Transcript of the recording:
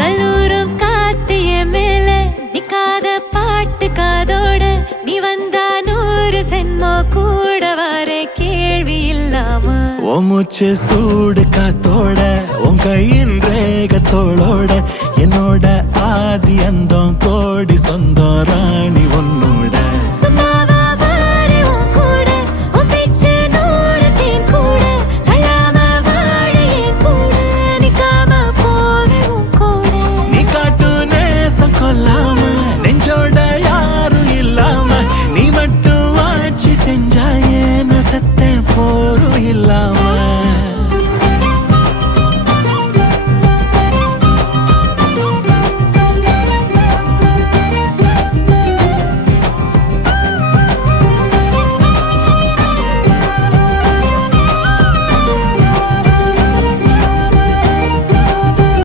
கல்லூரும் காத்திய மேல நிக்காத பாட்டு காதோட நீ வந்தா 100 சென்மோ கூட வர கேள்வி இல்லாம ஓ மூச்சு சூடு காத்தோட உன் கையின் ரேகத்தோளோட